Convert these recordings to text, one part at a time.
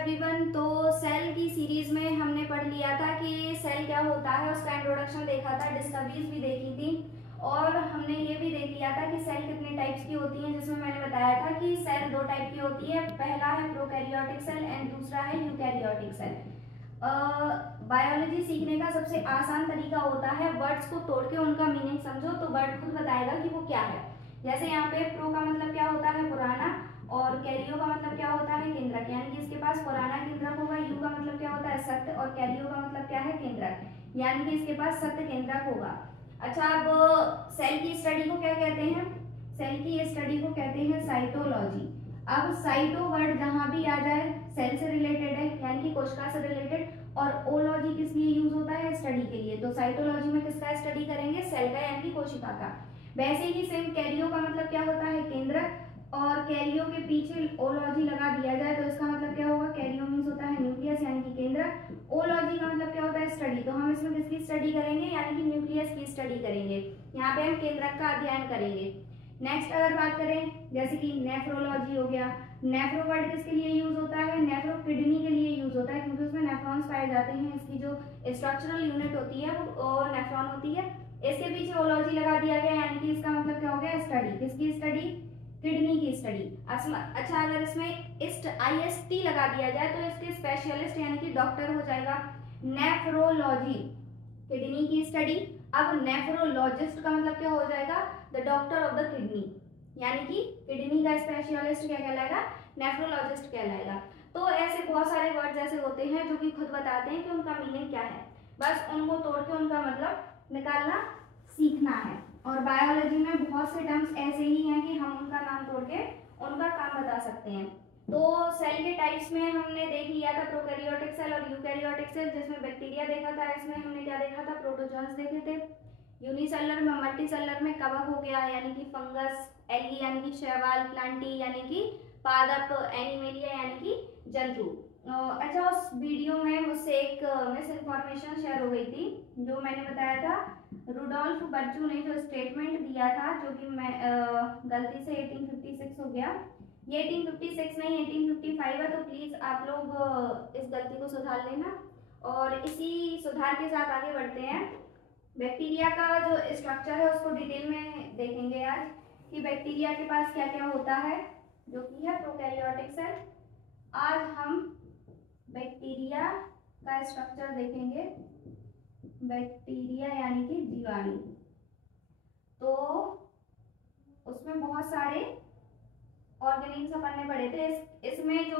Everyone, तो cell की series में हमने पढ़ लिया था कि सेल क्या होता है, उसका इंट्रोडक्शन देखा था, डिस्कवरीज भी देखी थी और हमने ये भी देख लिया था कि सेल कितने टाइप्स की होती हैं, जिसमें मैंने बताया था कि सेल दो टाइप की होती है। पहला है प्रोकैरियोटिक सेल एंड दूसरा है यूकैरियोटिक सेल। बायोलॉजी सीखने का सबसे आसान तरीका होता है वर्ड्स को तोड़ के उनका मीनिंग समझो, तो वर्ड खुद बताएगा कि वो क्या है। जैसे यहाँ पे प्रो का मतलब क्या होता है, पुराना, और कैरियो का मतलब क्या होता है, केंद्रक, यानी कि इसके पास पुराना केंद्रक होगा। यू का मतलब क्या होता है, सत्य, और कैरियो का मतलब क्या है, केंद्रक, यानी कि इसके पास सत्य केंद्रक होगा। अच्छा, अब सेल की स्टडी को क्या कहते हैं? सेल की स्टडी को कहते हैं साइटोलॉजी। अब साइटो वर्ड जहां भी आ जाए सेल से रिलेटेड है, यानी कि कोशिका से रिलेटेड, और ओलॉजी किस लिए यूज होता है, स्टडी के लिए। तो साइटोलॉजी में किसका स्टडी करेंगे, सेल का, यानी कि कोशिका का। वैसे ही सेम कैरियो का मतलब क्या होता है, केंद्रक, और कैरियो के पीछे ओलॉजी लगा दिया जाए तो इसका मतलब क्या होगा, कैरियो मीन्स होता है न्यूक्लियस, यानी कि केंद्रक। ओलॉजी का मतलब क्या होता है, स्टडी। तो हम इसमें किसकी स्टडी करेंगे, यानी कि न्यूक्लियस की स्टडी करेंगे। यहाँ पे हम केंद्रक का अध्ययन करेंगे। नेक्स्ट अगर बात करें, जैसे कि नेफ्रोलॉजी हो गया। नेफ्रो वर्ड किसके लिए यूज होता है, नेफ्रो किडनी के लिए यूज होता है, क्योंकि उसमें नेफ्रॉन्स पाए जाते हैं। इसकी जो स्ट्रक्चरल यूनिट होती है वो नेफ्रॉन होती है। इसके पीछे ओलॉजी लगा दिया गया, यानी कि इसका मतलब क्या हो गया, स्टडी। किसकी स्टडी, किडनी की स्टडी। अच्छा, अगर इसमें IST लगा दिया जाए तो इसके स्पेशलिस्ट यानी कि डॉक्टर हो जाएगा। नेफ्रोलॉजी, किडनी की स्टडी। अब नेफ्रोलॉजिस्ट का मतलब क्या हो जाएगा, the doctor of the kidney, यानी कि किडनी का स्पेशलिस्ट क्या कहलाएगा, नेफ्रोलॉजिस्ट कहलाएगा। तो ऐसे बहुत सारे वर्ड्स ऐसे होते हैं जो कि खुद बताते हैं कि उनका मीनिंग क्या है, बस उनको तोड़ के उनका मतलब निकालना सीखना है। और बायोलॉजी में बहुत से टर्म्स ऐसे ही हैं कि हम उनका नाम तोड़ के उनका काम बता सकते हैं। तो सेल के टाइप्स में हमने देख लिया था प्रोकैरियोटिक सेल और यूकैरियोटिक सेल, जिसमें बैक्टीरिया देखा था। इसमें हमने क्या देखा था, प्रोटोजोन्स देखे थे। यूनिसेलुलर में, मल्टीसेलुलर में कवक हो गया, यानी कि फंगस, एल्गी यानी कि शैवाल, प्लांटी यानी कि पादप, एनिमेलिया यानी कि जंतु। अच्छा, उस वीडियो में मुझसे एक मिस इन्फॉर्मेशन शेयर हो गई थी। जो मैंने बताया था, रुडोल्फ बर्चू ने जो स्टेटमेंट दिया था, जो कि मैं गलती से 1856 हो गया, ये 1856 नहीं 1855 है, तो प्लीज आप लोग इस गलती को सुधार लेना। और इसी सुधार के साथ आगे बढ़ते हैं। बैक्टीरिया का जो स्ट्रक्चर है उसको डिटेल में देखेंगे आज, कि बैक्टीरिया के पास क्या क्या होता है, जो कि है प्रोकैरियोटिक सेल। आज हम बैक्टीरिया का स्ट्रक्चर देखेंगे। बैक्टीरिया यानी कि जीवाणु, तो उसमें बहुत सारे ऑर्गेनिज्म अपन ने पढ़े थे। इसमें जो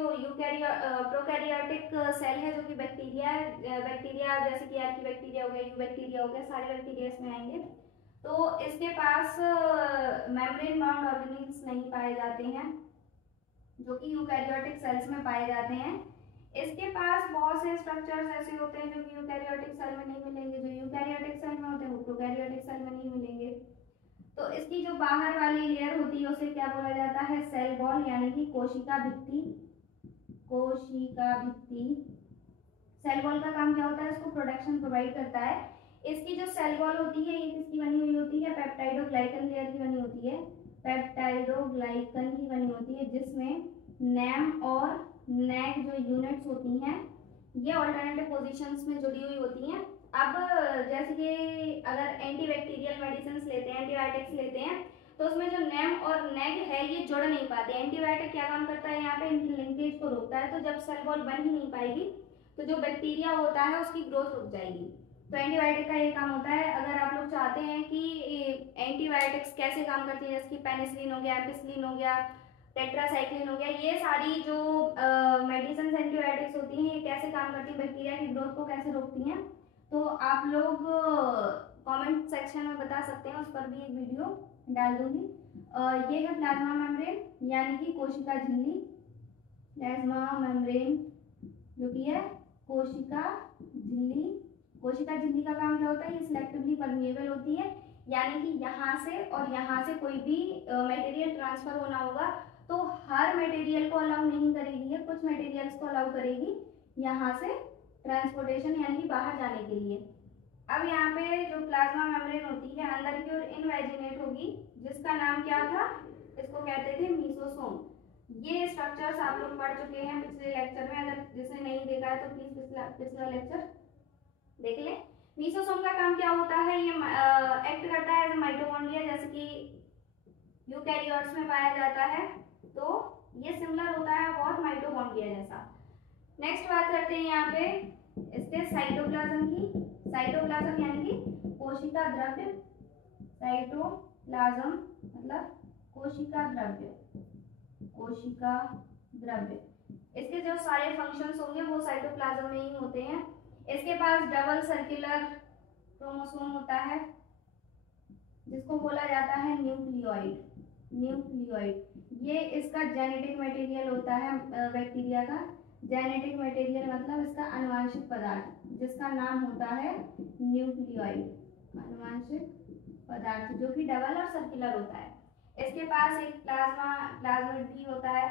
प्रोकैरियोटिक सेल है, जो कि बैक्टीरिया जैसे कि आर्की बैक्टीरिया हो गया, यू बैक्टीरिया हो गया, सारे बैक्टीरिया इसमें आएंगे। तो इसके पास मेम्ब्रेन बाउंड ऑर्गेनिज्म नहीं पाए जाते हैं, जो कि यूकैरियोटिक सेल्स में पाए जाते हैं। इसके पास बहुत से स्ट्रक्चर्स ऐसे होते हैं जो कि यूकैरियोटिक सेल में नहीं मिलेंगे, जो यूकैरियोटिक सेल में होते हैं वो प्रोकैरियोटिक सेल में नहीं मिलेंगे। तो इसकी जो बाहर वाली लेयर होती है उसे क्या बोला जाता है, सेल वॉल, यानी कि कोशिका भित्ति। कोशिका भित्ति। सेल वॉल का काम क्या होता है, इसको प्रोटेक्शन प्रोवाइड करता है। इसकी जो सेल वॉल होती है ये किसकी बनी हुई होती है, पेप्टाइडोग्लाइकन लेयर की बनी होती है। पेप्टाइडोग्लाइकन की बनी होती है, जिसमें नैम और नैग जो यूनिट्स होती हैं ये ऑल्टरनेटिव पोजीशंस में जुड़ी हुई होती हैं। अब जैसे कि अगर एंटीबैक्टीरियल मेडिसिन लेते हैं, एंटीबायोटिक्स लेते हैं, तो उसमें जो नैम और नैग है ये जुड़ नहीं पाते। एंटीबायोटिक क्या काम करता है, यहाँ पे इनकी लिंकेज को रोकता है, तो जब सेल वॉल बन ही नहीं पाएगी तो जो बैक्टीरिया होता है उसकी ग्रोथ रुक जाएगी। तो एंटीबायोटिक का ये काम होता है। अगर आप लोग चाहते हैं कि एंटीबायोटिक्स कैसे काम करती है, जैसे कि पेनिसिलिन हो गया, एम्पिसिलिन हो गया, टेट्रासाइक्लिन हो गया, ये सारी जो मेडिसिन एंटीबायोटिक्स होती हैं ये कैसे काम करती है, बैक्टीरिया की ग्रोथ को कैसे रोकती हैं, तो आप लोग कमेंट सेक्शन में बता सकते हैं, उस पर भी एक वीडियो डाल दूंगी। ये है प्लाज्मा मेम्ब्रेन, यानी कि कोशिका झिल्ली। प्लाज्मा मेम्ब्रेन जो कि है कोशिका झिल्ली। कोशिका झिल्ली का काम क्या होता है, ये सिलेक्टिवली परमिएबल होती है, यानी कि यहाँ से और यहाँ से कोई भी मटेरियल ट्रांसफर होना होगा तो हर मटेरियल को अलाउ नहीं करेगी, कुछ मटेरियल्स को अलाउ करेगी यहाँ से ट्रांसपोर्टेशन, यानी कि बाहर जाने के लिए। अब यहाँ पे जो प्लाज्मा मेम्ब्रेन होती है अंदर की ओर इनवेजिनेट होगी, जिसका नाम क्या था, इसको कहते थे मीसोसोम। ये स्ट्रक्चर्स आप लोग पढ़ चुके हैं पिछले लेक्चर में। अगर है तो प्लीज पिछला लेक्चर देख ले। मीसोसोम का काम क्या होता है, ये एक्ट करता है एज माइटोकॉन्ड्रिया, जैसे कि यूकैरियोट्स में पाया जाता है, तो ये सिमिलर होता है बहुत माइटोकॉन्ड्रिया जैसा। नेक्स्ट बात करते हैं यहाँ पे इसके साइटोप्लाज्म की। साइटोप्लाज्म यानी कि कोशिका द्रव्य, साइटोप्लाज्म मतलब कोशिका द्रव्य, कोशिका द्रव्य। इसके जो सारे फंक्शंस होंगे वो साइटोप्लाज्म में ही होते हैं। इसके पास डबल सर्कुलर क्रोमोसोम होता है जिसको बोला जाता है न्यूक्लियोइड। न्यूक्लियोइड ये इसका जेनेटिक मटेरियल होता है बैक्टीरिया का। जेनेटिक मटेरियल मतलब इसका आनुवंशिक पदार्थ जिसका नाम होता है न्यूक्लियोइड, आनुवंशिक पदार्थ जो कि डबल और सर्कुलर होता है। इसके पास एक प्लाज्मिड भी होता है।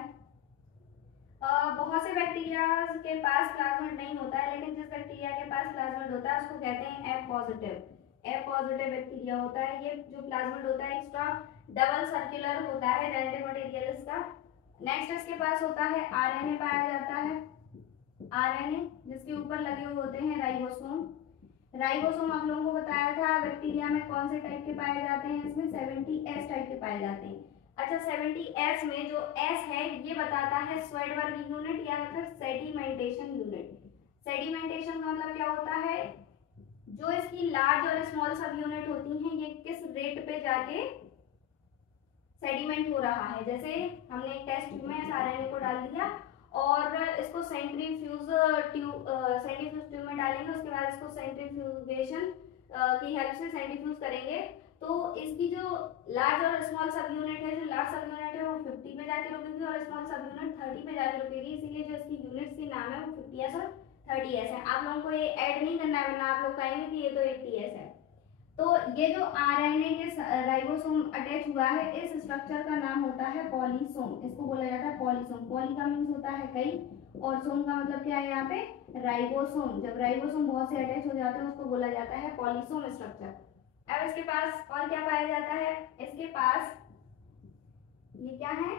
बहुत से बैक्टीरिया के पास प्लाज्मिड नहीं होता है, लेकिन जिस बैक्टीरिया के पास प्लाज्मिड होता है उसको कहते हैं ए पॉजिटिव बैक्टीरिया होता है। ये जो प्लाज्मिड होता है एक्स्ट्रा डबल सर्कुलर होता है जेनेटिक मटेरियल इसका। नेक्स्ट इसके पास होता है आरएनए पाया जाता है। आरएनए जिसके ऊपर लगे हुए होते हैं राइबोसोम। राइबोसोम आप लोगों को बताया था बैक्टीरिया में कौन से टाइप के पाए जाते हैं, इसमें 70S टाइप के पाए जाते हैं। अच्छा 70S में जो S है ये बताता है स्वेडबर्ग यूनिट या फिर सेडिमेंटेशन यूनिट। सेडिमेंटेशन का मतलब क्या होता है, जो इसकी लार्ज और स्मॉल सब यूनिट होती हैं ये किस रेट पे जाके सेडिमेंट हो रहा है। जैसे हमने एक टेस्ट ट्यूब में आरएनए को डाल दिया और इसको सेंट्रीफ्यूज ट्यूब में डालेंगे, उसके बाद इसको सेंट्रीफ्यूगेशन की हेल्प से सेंट्रीफ्यूज करेंगे तो इसकी जो लार्ज और स्मॉल सब यूनिट है, जो लार्ज सब यूनिट है वो 50 पे जाके रुकेगी और स्मॉल सब यूनिट 30 पे जाके रुकेगी। इसीलिए जो इसकी यूनिट्स के नाम है वो 50S और 30S है। आप लोगों को ये ऐड नहीं करना है वरना आप लोग कहेंगे कि ये तो 80S है। तो ये जो आरएनए के राइबोसोम अटैच हुआ है इस स्ट्रक्चर का नाम होता है पॉलीसोम। इसको बोला जाता है पॉलीसोम। पॉली का मीन्स होता है कई और सोम का मतलब क्या है यहाँ पे राइबोसोम। जब राइबोसोम बहुत से अटैच हो जाते हैं उसको बोला जाता है पॉलीसोम स्ट्रक्चर। अब इसके पास और क्या पाया जाता है, इसके पास ये क्या है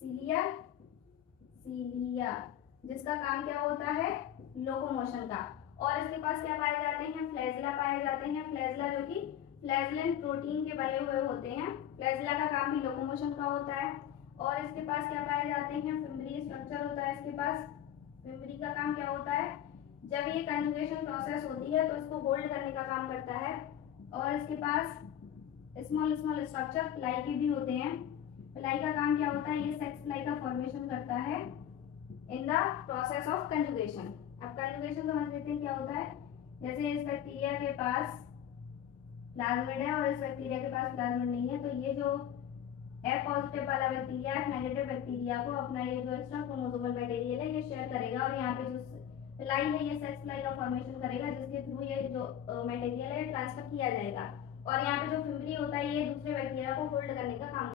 सीलिया, जिसका काम क्या होता है लोकोमोशन का। और इसके पास क्या पाए जाते हैं फ्लैजला पाए जाते हैं। फ्लैजला जो कि फ्लैजलन प्रोटीन के बने हुए होते हैं। फ्लैजला का काम भी लोकोमोशन का होता है। और इसके पास क्या पाए जाते हैं फिम्बरी स्ट्रक्चर होता है। इसके पास फिम्बरी का काम क्या होता है, जब ये कंजुगेशन प्रोसेस होती है तो इसको होल्ड करने का काम करता है। और इसके पास स्मॉल स्ट्रक्चर फ्लाई के भी होते हैं। फ्लाई का काम क्या होता है, ये सेक्स फ्लाई का फॉर्मेशन करता है in the process of conjugation. अब कंजुगेशन समझ लेते हैं क्या होता है। जैसे इस बैक्टीरिया के पास प्लाज्मिड है और इस बैक्टीरिया के पास प्लाज्मिड नहीं है, तो ये जो ए पॉजिटिव वाला बैक्टीरिया F नेगेटिव बैक्टीरिया को अपना ये जो एक्स्ट्रा क्रोमोसोमल मटेरियल है ये शेयर करेगा और यहाँ पे जो फ्लाई है ये सेक्स फ्लाई का फॉर्मेशन करेगा जिसके थ्रू ये जो मटेरियल है ट्रांसफर किया जाएगा। और यहाँ पे जो फिम्बरी होता है ये दूसरे बैक्टीरिया को होल्ड करने का काम